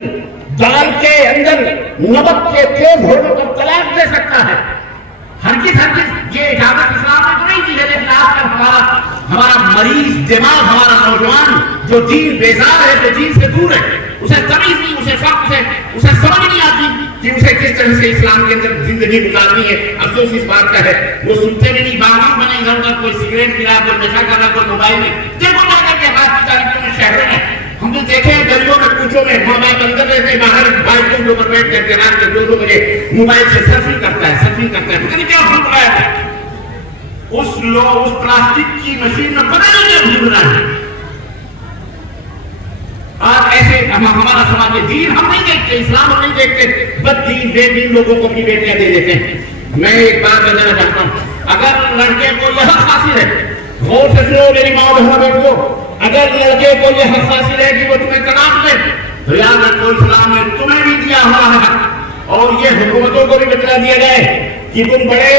دال کے اندر نمک کے تیز ہونے پر طلاق دے سکتا ہے. ہرگز یہ اجازت اسلام نے تو نہیں دی ہے. لیکن آج کل ہمارا مریض دماغ، ہمارا نوجوان جو دین بیزار ہے، جو دین سے دور ہے، اسے تمیز نہیں، اسے فرق اسے سمجھ نہیں آتی کہ اسے کس طرح سے اسلام کے اندر زندگی گزارنی ہے. افسوس اس بات کا ہے وہ سنتے بھی نہیں، باغی بنے ادھر ادھر، کوئی سگریٹ پی رہا، کوئی نشہ کر رہا، کوئی موبائل میں. دیکھو جا کر کے بات کی تاریخوں میں، شہروں میں ہم نے دیکھے ہیں، گلیوں میں کوچوں میں ماں باپ اندر رہتے، باہر بائکوں کے اوپر بیٹھ کر کے رات کے 2 بجے موبائل سے سرفنگ کرتا ہے پتہ نہیں کیا بھول رہا ہے. اس پلاسٹک کی مشین میں پتہ نہیں کیا بھول رہا ہے. آج ایسے ہمارا سماج میں دین ہم نہیں دیکھتے، اسلام ہم نہیں دیکھتے، بس دین بے دین لوگوں کو اپنی بیٹیاں دے دیتے ہیں. میں ایک بات بتانا چاہتا ہوں، اگر لڑکے کو یہ حق حاصل ہے، غور سے سنو میری ماں بہنوں بیٹھو، اگر لڑکے کو یہ حق حاصل ہے کہ وہ تمہیں طلاق دے تو یاد رکھو اسلام نے تمہیں بھی دیا ہوا ہے. اور یہ حکومتوں کو بھی بتلا دیا جائے کہ تم بڑے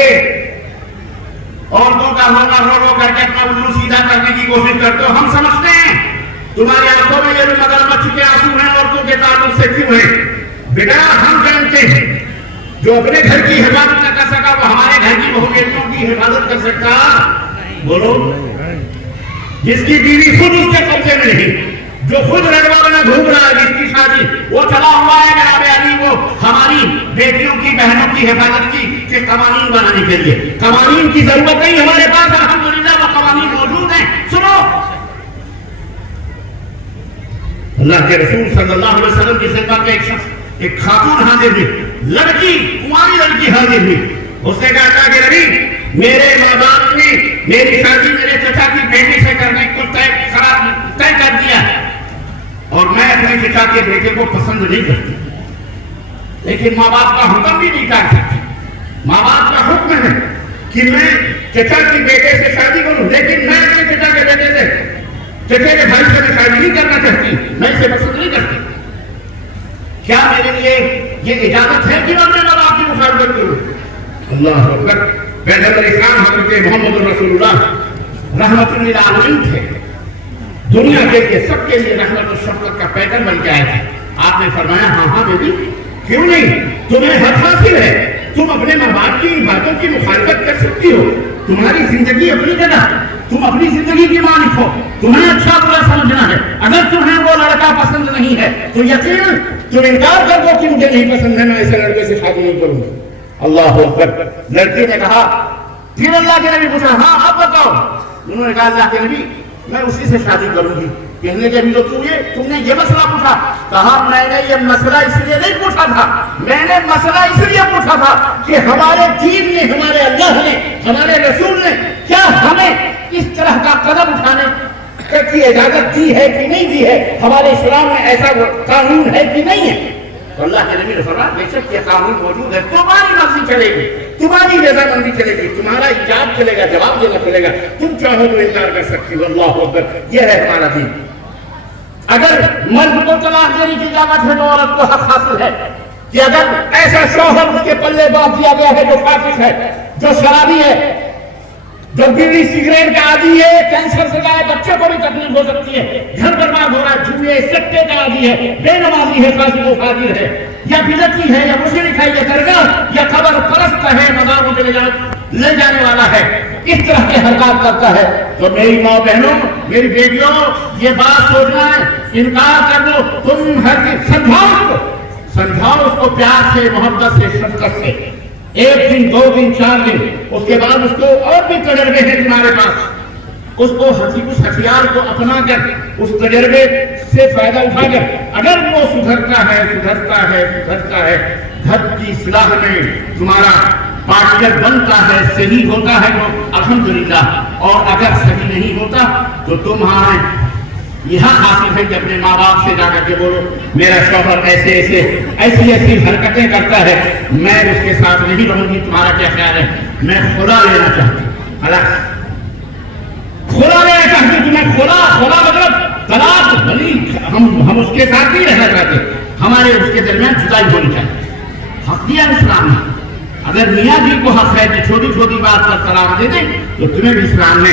عورتوں کا رو کر کے اپنا الو سیدھا کرنے کی کوشش کرتے ہو. ہم سمجھتے ہیں تمہاری آنکھوں میں یہ بھی مگرمچھ کے آنسو ہیں عورتوں کے تعلق سے کیوں ہیں. بیٹا ہم جانتے ہیں جو اپنے گھر کی حفاظت نہ کر سکا وہ ہمارے گھر کی بہو بیٹیوں کی حفاظت کر سکتا. بولو، جس کی بیوی خود اس کے قبضے میں نہیں، جو خود رڑوا میں گھوم رہا ہے، جس کی شادی وہ چلا ہوا ہے جناب علی، وہ ہماری بیٹیوں کی بہنوں کی حفاظت کی کہ قوانین بنانے کے لیے. قوانین کی ضرورت نہیں ہمارے پاس، الحمدللہ وہ قوانین موجود ہیں. سنو، اللہ کے رسول صلی اللہ علیہ وسلم کی خدمت میں ایک شخص، ایک خاتون حاضر ہوئی، لڑکی، کماری لڑکی حاضر ہوئی. اس نے کہا اللہ کے نبی، میرے ماں باپ نے میری شادی میرے چچا کی بیٹی سے کرنے کو طے کر دیا اور میں اپنے چچا کے بیٹے کو پسند نہیں کرتی، لیکن ماں باپ کا حکم بھی نہیں کر سکتی. ماں باپ کا حکم ہے کہ میں چچا کی بیٹے سے شادی کروں، لیکن میں اپنے چچا کے بیٹے سے، چچے کے بھائی سے شادی نہیں کرنا چاہتی، میں اسے پسند نہیں کرتی. کیا میرے لیے یہ اجازت ہے کہ میں اپنے ماں باپ کی مخالفت کروں؟ اللہ اکبر. پیغمبر اسلام حضرت محمد رسول اللہ رحمت للعالمین تھے، دنیا کے لیے سب کے لیے رحمت و شفقت کا پیغام بن کے آئے تھے. آپ نے فرمایا ہاں بیٹی، کیوں نہیں، تمہیں حق حاصل ہے، تم اپنے ماں باپ کی ان باتوں کی مخالفت کر سکتی ہو. تمہاری زندگی اپنی جگہ، تم اپنی زندگی کی مالک ہو، تمہیں اچھا برا سمجھنا ہے. اگر تمہیں وہ لڑکا پسند نہیں ہے تو یقیناً تم انکار کر دو کہ مجھے نہیں پسند ہے، میں ایسے لڑکے سے شادی نہیں کروں گا. اللہ اکبر. لڑکی نے کہا، پھر اللہ کے نبی پوچھا ہاں اب بتاؤ. انہوں نے کہا اللہ کے نبی میں اسی سے شادی کروں گی. کہنے کے بھی تو تم نے یہ مسئلہ پوچھا. کہا میں نے یہ مسئلہ اس لیے نہیں پوچھا تھا، میں نے مسئلہ اس لیے پوچھا تھا کہ ہمارے دین نے، ہمارے اللہ نے، ہمارے رسول نے کیا ہمیں اس طرح کا قدم اٹھانے کی اجازت دی ہے کہ نہیں دی ہے، ہمارے اسلام میں ایسا قانون ہے کہ نہیں ہے. تو اللہ کے نبی نے فرمایا بے شک یہ قانون موجود ہے، تمہاری مرضی چلے گی، تمہاری رضامندی چلے گی، تمہارا ایجاب چلے گا، جواب دینا چلے گا، تم چاہو تو انکار کر سکتی ہو. اللہ اکبر. یہ ہے ہمارا دین. اگر مرد کو طلاق دینے کی اجازت ہے تو عورت کو حق حاصل ہے کہ اگر ایسا شوہر اس کے پلے باندھ دیا گیا ہے جو فاسق ہے، جو شرابی ہے، جو بیڑی سگریٹ کا عادی ہے، کینسر سے گائے بچے کو بھی تکلیف ہو سکتی ہے، گھر برباد ہو رہا ہے، جوئے سٹے کا عادی ہے، بے نمازی ہے، فاسق و فاجر ہے، یا بدعتی ہے، یا مشرک ہے، یا درگاہ یا قبر پرست ہے، مزاروں پہ لے جانے والا ہے، اس طرح کے حرکات کرتا ہے. تو میری ماں بہنوں، میری بیٹیوں، یہ بات سوچنا ہے، انکار کر دو. تم ہر سمجھاؤ اس کو پیار سے، محبت سے، شفقت سے. 1 دن 2 دن 4 دن، اس کے بعد اس کو اور بھی تجربے ہیں تمہارے پاس، اس ہتھیار کو اپنا کر، اس تجربے سے فائدہ اٹھا کر اگر وہ سدھرتا ہے، گھر کی اصلاح میں تمہارا پارٹنر بنتا ہے، صحیح ہوتا ہے تو الحمدللہ. اور اگر صحیح نہیں ہوتا تو تمہارے یہ حاصل ہے کہ اپنے ماں باپ سے جا کر کے بولو میرا شوہر ایسی حرکتیں کرتا ہے، میں اس کے ساتھ نہیں رہوں گی، تمہارا کیا خیال ہے؟ میں خلا لینا چاہتی ہوں. خلا لینا چاہتی ہوں. تمہیں خلا مطلب طلاق. ہم اس کے ساتھ نہیں رہنا چاہتے، ہمارے اس کے درمیان جدائی ہونی چاہیے. حق دیا اسلام نے. اگر میاں جی کو حق ہے کہ چھوٹی چھوٹی بات پر طلاق دے دیں تو تمہیں بھی اسلام نے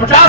50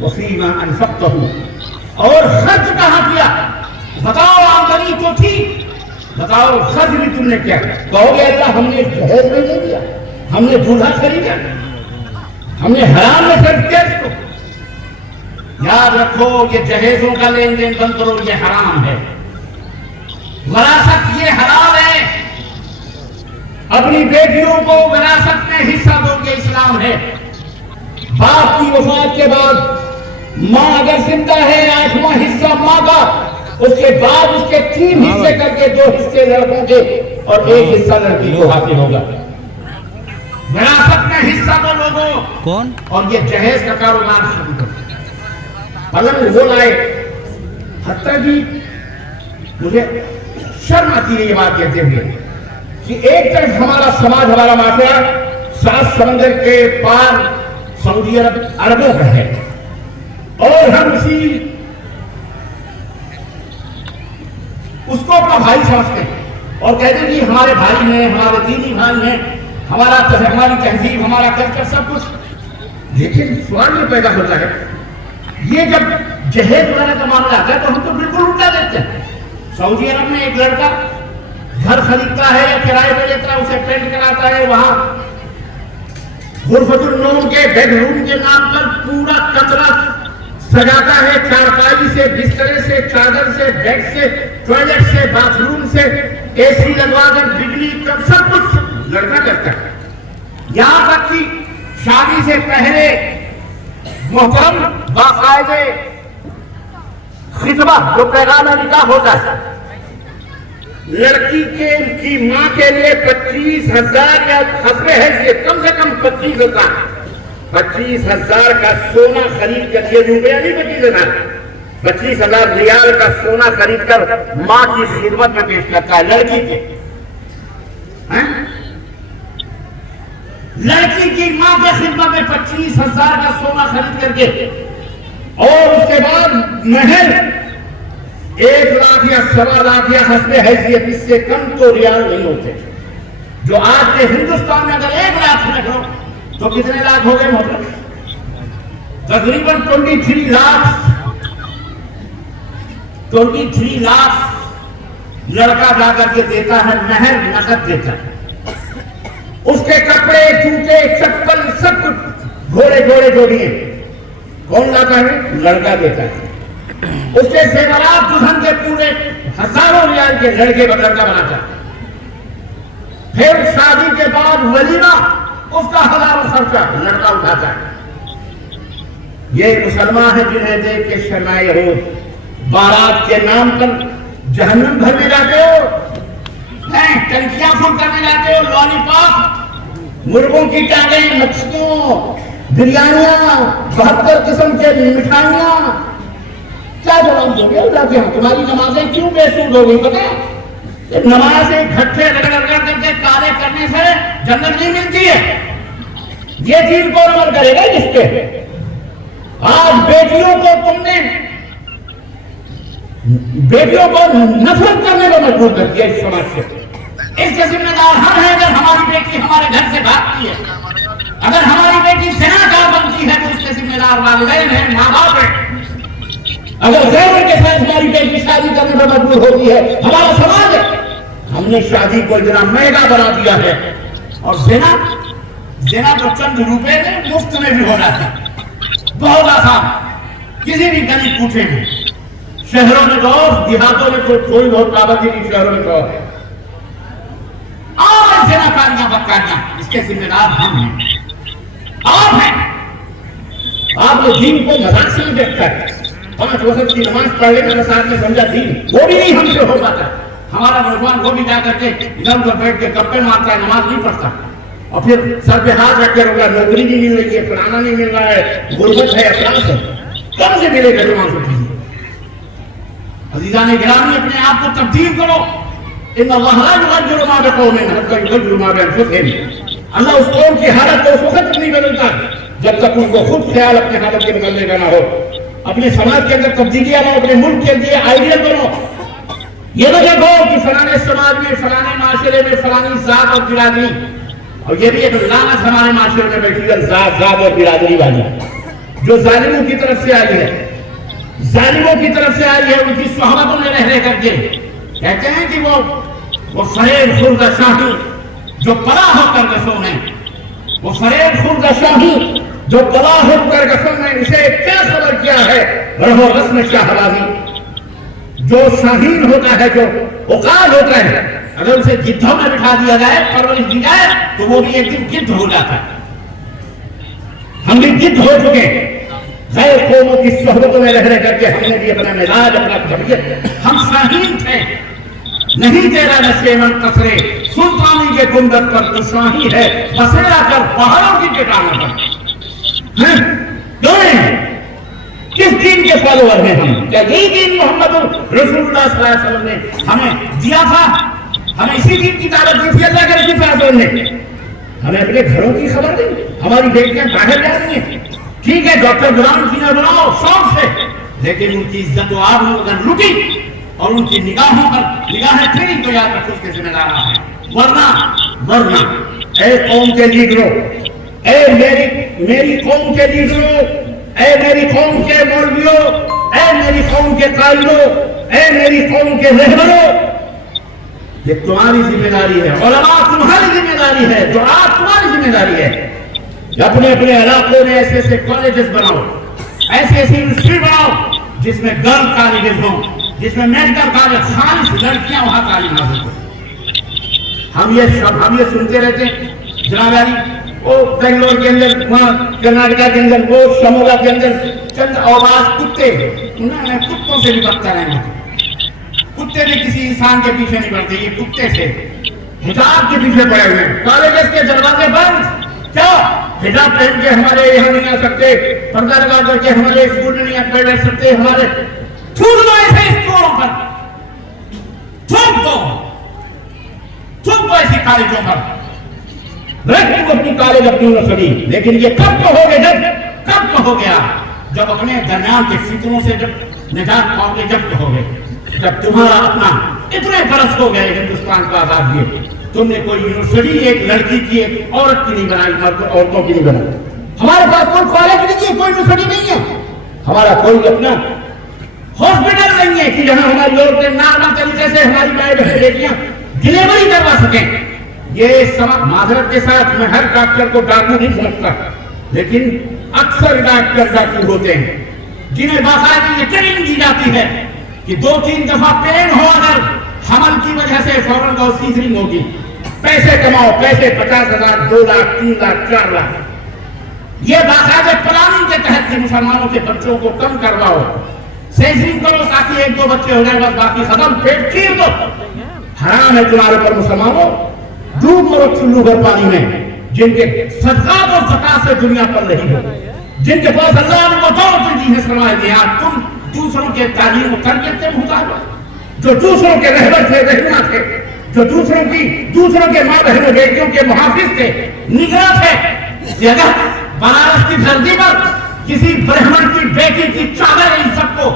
وفیما انفقتہ، اور خرچ کہاں کیا؟ بتاؤ آمدنی تو تھی، بتاؤ خرچ بھی تم نے کیا؟ کہو گے اللہ ہم نے جہیز میں نہیں دیا، ہم نے دولہا خریدا، ہم نے حرام میں خرچ کیا اس کو۔ یاد رکھو یہ جہیزوں کا لین دین بند کرو، یہ حرام ہے، وراثت یہ حلال ہے، اپنی بیٹیوں کو وراثت میں حصہ دو گے اسلام ہے۔ باپ کی وفات کے بعد ماں اگر زندہ ہے 8واں حصہ ماں کا، اس کے بعد اس کے 3 حصے کر کے 2 حصے لڑکوں کے اور 1 حصہ لڑکی کو حاصل ہوگا۔ وراثت میں حصہ دو لوگوں کون، اور یہ جہیز کا کاروبار شروع کرو۔ پلنگ وہ لائے، حتیٰ کہ مجھے شرم آتی ہے یہ بات کہتے ہوئے کہ ایک طرف ہمارا سماج، ہمارا معاشرہ 7 سمندر کے پار سعودی عربوں کا ہے، اور ہم اس کو اپنا بھائی سمجھتے ہیں اور کہتے ہیں کہ ہمارے بھائی ہیں، ہمارے دینی بھائی ہیں، ہماری تہذیب، ہمارا کلچر، سب کچھ۔ لیکن سوال یہ پیدا ہوتا ہے، یہ جب جہیز وغیرہ کا معاملہ آتا ہے تو ہم تو بالکل الٹا دیتے ہیں۔ سعودی عرب میں ایک لڑکا گھر خریدتا ہے یا کرائے پہ لیتا ہے، اسے پینٹ کراتا ہے، وہاں غرفۃ النوم کے بیڈ روم کے نام پر پورا کمرہ سجاتا ہے، چارپائی سے، بسترے سے، چادر سے، بیڈ سے، ٹوائلٹ سے، باتھ روم سے، اے سی لگوا کر، بجلی کا سب کچھ لڑکا کرتا ہے۔ یہاں تک کہ شادی سے پہلے محترم باقاعدے خطبہ جو پیغام نکاح ہوتا ہے، لڑکی کے کی ماں کے لیے 25,000 یا حسب حیثیت کم سے کم 25,000 کا سونا خرید کر، یہ روپیہ نہیں 25,000، 25,000 ریال کا سونا خرید کر ماں کی خدمت میں پیش کرتا ہے لڑکی کے۔ لڑکی کی ماں کے خدمت میں 25,000 کا سونا خرید کر کے، اور اس کے بعد مہر 1 لاکھ یا 1.25 لاکھ یا حسب حیثیت، اس سے کم تو ریال نہیں ہوتے۔ جو آج کے ہندوستان میں اگر 1 لاکھ رکھ لو تو کتنے لاکھ ہو گئے محترم؟ تقریباً 23 لاکھ لڑکا جا کر کے دیتا ہے، مہر نقد دیتا ہے۔ اس کے کپڑے، جوتے، چپل، سب کچھ، گھوڑے جوڑیے کون لاتا ہے؟ لڑکا دیتا ہے۔ اس کے زیورات دلہن کے پورے ہزاروں ریال کے لڑکے لڑکا بناتا ہے۔ پھر شادی کے بعد ولیمہ، اس کا ہزاروں خرچہ لڑکا اٹھاتا ہے۔ یہ مسلمان ہیں جنہیں دیکھ کے شرمائے ہو، بارات کے نام پر جہنم بھرنے جاتے ہو، ٹنکیاں فل کرنے جاتے ہو، لالی پاپ، مرغوں کی ٹانگیں، مچھلیاں، بریانیاں، 72 قسم کے مٹھائیاں، کیا جواب دو گے اللہ کے ہاں؟ تمہاری نمازیں کیوں بے سود ہو گئی پتہ ہے؟ نمازیں گھٹے رگڑ کر کے کالے کرنے سے جنت نہیں ملتی ہے۔ یہ دین کون عمل کرے گا جس پہ؟ آج بیٹیوں کو تم نے نفرت کرنے کو مجبور کر دیا اس سماج سے۔ اس کے ذمہ دار ہم ہیں۔ اگر ہماری بیٹی ہمارے گھر سے بھاگتی ہے، اگر ہماری بیٹی زناکار بنتی ہے تو اس کے ذمہ دار والدین ہیں، ماں باپ ہیں۔ اگر غیر کے ساتھ ہماری بیٹی شادی کرنے پر مجبور ہوتی ہے، ہمارا سماج ہے۔ ہم نے شادی کو اتنا مہنگا بنا دیا ہے، اور زنا تو چند روپے میں مفت میں بھی ہو جاتا ہے، بہت آسان، کسی بھی گلی کوچے میں۔ شہروں میں تو، دیہاتوں میں تو کوئی بہت پابندی نہیں، شہروں میں تو اور زناکاریاں بدکاریاں، اس کے ذمہ دار ہم ہیں، آپ ہیں۔ آپ نے دین کو مذاق سے نہیں دیکھا ہے۔ 5 وقت کی نماز پڑھ لینا ساتھ میں سمجھا دین، وہ بھی نہیں ہم سے ہو پاتا۔ ہمارا نوجوان وہ بھی جا کر کے ادھر ادھر بیٹھ کے گپے مارتا ہے، نماز نہیں پڑھتا، اور پھر سر پہ ہاتھ رکھ کے روکا، نوکری نہیں مل رہی ہے، فلانا نہیں مل رہا ہے، غربت ہے، افلاس ہے، کہاں سے ملے گا نماز پڑھی؟ عزیزان گرامی، اپنے آپ کو تبدیل کرو۔ ان اللہ لا یغیر ما بقوم حتی یغیروا ما بانفسہم۔ اللہ اس قوم کی حالت کو اس وقت نہیں بدلتا جب تک ان کو خود خیال اپنے حالت کے بدلنے کا نہ ہو۔ اپنے سماج کے اندر تبدیلی لاؤ، اپنے ملک کے لیے آئیڈیل بنو۔ یہ نہ دیکھو کہ فلانے سماج میں، فلانے معاشرے میں فلانی ذات اور برادری، اور یہ بھی ایک لعنت ہمارے معاشرے میں بیٹھی ہے، ذات اور برادری والی۔ جو ظالموں کی طرف سے آئی ہے، ظالموں کی طرف سے آئی ہے، ان کی صحبتوں میں رہ کر کے کہتے ہیں کہ وہ فریب خوردہ شاہی جو پلا ہو کر گسوں میں، وہ فریب خوردہ شاہی جو پلا ہو کر گسوں میں، اسے کیا خبر کیا ہے رہو رسم شاہبازی. جو شاہین ہوتا ہے، جو عقال ہوتا ہے، اگر اسے گدھوں میں بٹھا دیا جائے، پرورش دی جائے، تو وہ بھی ایک دن گدھ ہو جاتا ہے. ہم بھی گدھ ہو چکے غیر قوموں کی صحبتوں میں رہ کر کے. ہم نے بھی اپنا مزاج، اپنا طبیعت، ہم شاہین تھے. نہیں تیرا نشے من قصرے سلطانی کے گنبد پر تو شاہی ہے بسیرا کر پہاڑوں کی چٹانوں پر. کس دین کے فالوور ہیں ہم؟ کیا یہی دین محمد رسول اللہ صلی اللہ علیہ وسلم نے ہمیں دیا تھا؟ ہمیں اسی دین کی دعوت دی تھی اللہ کے رسول صلی اللہ علیہ وسلم نے. ہمیں اپنے گھروں کی خبر نہیں، ہماری بیٹیاں باہر جا رہی ہیں، ٹھیک ہے ڈاکٹر غلام کی نہ بناؤ شوق سے، لیکن ان کی عزت و آبرو اگر لٹی اور ان کی نگاہوں پر نگاہیں پھری تو یاد رکھو اس کے ذمہ دار آپ ہیں. ورنہ اے قوم کے لیڈروں، اے میری قوم کے لیڈروں، اے میری قوم کے مولویوں، اے میری قوم کے قائدوں، اے میری قوم کے رہبروں، یہ تمہاری ذمہ داری ہے. علماء تمہاری ذمہ داری ہے، دعات تمہاری ذمہ داری ہے. اپنے اپنے علاقوں میں ایسے ایسے کالجز بناؤ، ایسی ایسی یونیورسٹی بناؤ جس میں گرل کالجز ہوں، جس میں میڈیکل کالج، خالص لڑکیاں وہاں تعلیم حاصل ہوں. ہم یہ سنتے رہتے ہیں جناب علی، وہ بنگلور کے اندر، وہاں کرناٹکا کے اندر، وہ شمولا کے اندر چند آواز کتے، انہوں نے کتوں سے بھی بدتر ہیں. کتے بھی کسی انسان کے پیچھے نہیں پڑتے، یہ کتے تھے حجاب کے پیچھے پڑے ہوئے. کالجز کے دروازے بند، کیا حجاب پہن کے ہمارے یہاں نہیں آ سکتے، پردہ لگا کر کے ہمارے اسکول میں نہیں بیٹھ سکتے. ہمارے تھوک دو ایسے اسکولوں پر، تھوک دو ایسی کالجوں پر، رکھ اپنی کالج اپنی یونیورسٹی. لیکن یہ کب تو ہو گیا، کب تو ہو گیا جب اپنے درمیان کے فتنوں سے جب نجات پاؤ گے، جب تو ہو گئے جب تمہارا اپنا اتنے برس ہو گئے ہندوستان کو آزاد کیے، تم نے کوئی یونیورسٹی ایک لڑکی کی ایک عورت کی نہیں بنائی، مرد عورتوں کی نہیں بنائی. ہمارے پاس کوئی کالج نہیں ہے، کوئی یونیورسٹی نہیں ہے، ہمارا کوئی اپنا ہاسپٹل نہیں ہے کہ جہاں ہماری عورتیں نارمل طریقے سے ہماری مائیں بہنیں بیٹیاں ڈلیوری کروا سکیں. یہ سبق معذرت کے ساتھ میں ہر ڈاکٹر کو ڈاکو نہیں سمجھتا، لیکن اکثر ڈاکٹر ڈاکو ہوتے ہیں جنہیں باقاعدہ یہ ٹریننگ دی جاتی ہے کہ 2-3 دفعہ پین ہو اگر حمل کی وجہ سے فوراً کو سیزرنگ ہوگی. پیسے کماؤ، پیسے 50,000، 2 لاکھ، 3 لاکھ، 4 لاکھ. یہ باقاعدہ پلاننگ کے تحت کہ مسلمانوں کے بچوں کو کم کرواؤ، سیزرنگ کرو تاکہ 1-2 بچے ہو جائیں، بس باقی ختم، پیٹ چیر دو. حرام ہے تمہارے پر مسلمانوں، ڈوب مرو چلو بھر پانی میں. جن کے صدقات اور زکات سے دنیا پر نہیں ہو، جن کے پاس اللہ نے بطور دی ہے سرمایہ دیا، تم دوسروں کے تعلیم و تربیت سے محتاج ہو، جو دوسروں کے رہبر تھے، رہنما تھے، جو دوسروں کے ماں بہنوں بیٹیوں کے محافظ تھے، نگراں تھے. جگہ بنارس کی دھرتی پر کسی برہمن کی بیٹی کی چادر ان سب کو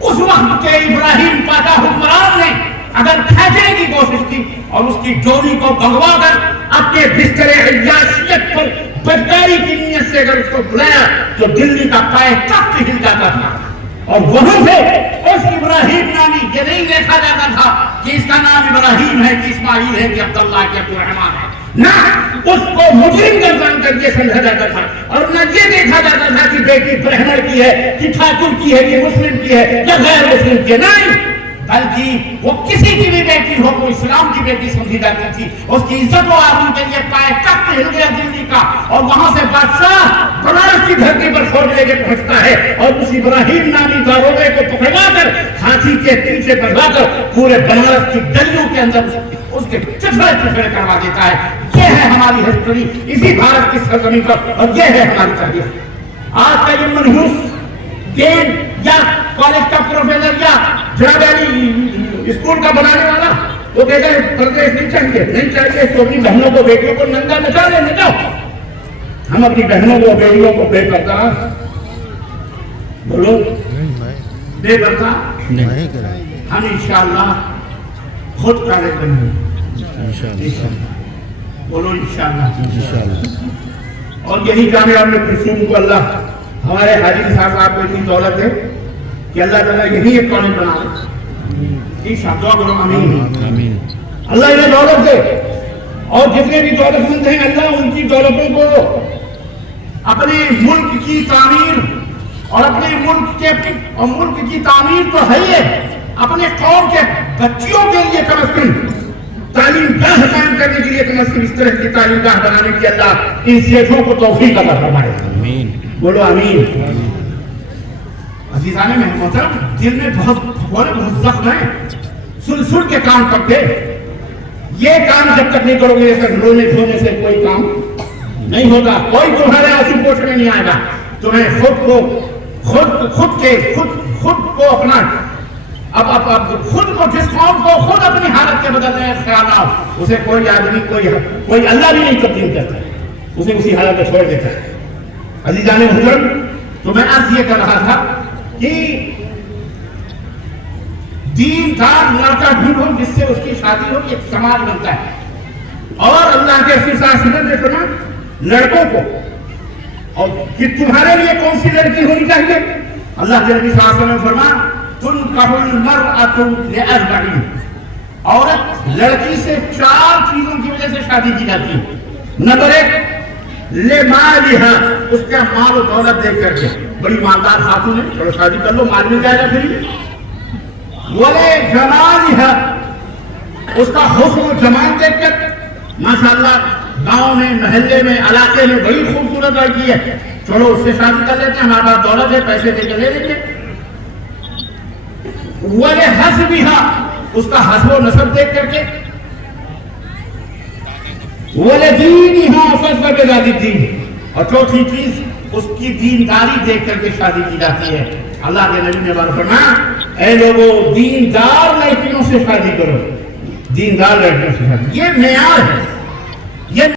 اس وقت کے ابراہیم پاکا حکمران نے اگر کھینچنے کی کوشش کی اور اس کی ڈوری کو بھگوا کر اپنے بستر عیاشیت پر بدکاری کی نیت سے اگر اس کو بلایا تو دلی کا پائے تخت ہل جاتا تھا. اور وہاں سے اس ابراہیم نامی یہ نہیں دیکھا جاتا تھا کہ اس کا نام ابراہیم ہے کہ اسماعیل ہے کہ عبداللہ کہ عبدالرحمان ہے، نہ اس کو مجرم کا جان کر کے سمجھا جاتا تھا. اور نہ یہ دیکھا جاتا تھا کہ بیٹی برہمن کی ہے کہ ٹھاکر کی ہے کہ مسلم کی ہے یا غیر مسلم کی ہے، نہیں، بلکہ وہ کسی کی بھی بیٹی ہو وہ اسلام کی بیٹی سمجھی جاتی تھی. اس کی عزت و آبرو کے لیے پائے تخت ہل گیا دلی کا، اور وہاں سے بادشاہ بنارس کی دھرتی پر فوج لے کے پہنچتا ہے اور اس ابراہیم نامی داروغے کو پکڑوا کر ہاتھی کے پیچھے بڑھا کر پورے بنارس کی گلیوں کے اندر اس کے چفڑے کروا دیتا ہے. یہ ہے ہماری ہسٹری اسی بھارت کی سرزمین پر، اور یہ ہے ہماری تاریخ. آج کا یہ منحوس دین یا کالج کا پروفیسر یا جناب علی اسکول کا بنانے والا وہ کہتا ہے پردیش نہیں چاہیے تو اپنی بہنوں کو بیٹیوں کو ننگا نچا لے نچاؤ. ہم اپنی بہنوں کو بیٹیوں کو بے پردہ بولو بے پردہ ہم انشاءاللہ خود کالج بنیں گے، بولو انشاءاللہ. اور یہی کامیاب میں پرسوں کو اللہ ہمارے حاجی صاحب آپ کو اتنی دولت ہے کہ اللہ تعالیٰ یہی ایک کالج بنا دے. دعا کرو آمین. اللہ انہیں دولت دے اور جتنے بھی دولت مند ہیں اللہ ان کی دولتوں کو اپنے ملک کی تعمیر اور اپنے ملک کی تعمیر تو ہے ہی ہے، اپنے قوم کے بچیوں کے لیے کم از کم تعلیم گاہ قائم کرنے کے لیے کم از کم اس طرح کی تعلیم گاہ بنانے کی اللہ ان شیخوں کو توفیق عطا فرمائے. آمین. بولو آمین. عزیزان محترم، دل میں بہت زخم ہے، سن کے کام کرتے. یہ کام جب تک نہیں کرو گے جب تک رونے دھونے سے کوئی کام نہیں ہوگا. کوئی تمہارے آنسو پوچھنے نہیں آئے گا. تمہیں خود کو اپنا خود کو جس قوم کو خود اپنی حالت کے بدلنے کا خیال آؤ، اسے کوئی آدمی کوئی اللہ بھی نہیں تبدیل کرتا ہے، اسے اسی حالت میں چھوڑ دیتا ہے. عزیزان محترم، تو میں عرض یہ کر رہا تھا کہ دیندار لڑکا ڈھونڈو جس سے اس کی شادی ہو، ایک سماج بنتا ہے. اور اللہ کے رسول صلی اللہ علیہ وسلم نے فرمایا لڑکوں کو اور کہ تمہارے لیے کون سی لڑکی ہونی چاہیے. اللہ کے نبی صلی اللہ علیہ وسلم نے فرمایا تنکح المرأۃ لأربع، عورت لڑکی سے 4 چیزوں کی وجہ سے شادی کی جاتی ہے. نمبر 1 لمالہا، اس کا مال و دولت دیکھ کر کے، بڑی مالدار خاتون ہے، چلو شادی کر لو، مال مل جائے گا. پھر ولجمالہا، اس کا حسن و جمال دیکھ کر، ماشاءاللہ گاؤں میں، محلے میں، علاقے میں بڑی خوبصورت لڑکی ہے، چلو اس سے شادی کر لیتے ہیں، ہمارے پاس دولت ہے، پیسے دے کے لے لیں گے. وَلِحَسْبِهَا، اس کا حسب و نسب دیکھ کر کے. وَلِدِينِهَا فَاسْبَقْ بِذَاتِ الدِّينِ، اور چوتھی چیز اس کی دینداری دیکھ کر کے شادی کی جاتی ہے. اللہ کے نبی نے فرمایا اے لوگوں دیندار لڑکیوں سے شادی کرو، دیندار لڑکیوں سے شادی. یہ معیار ہے.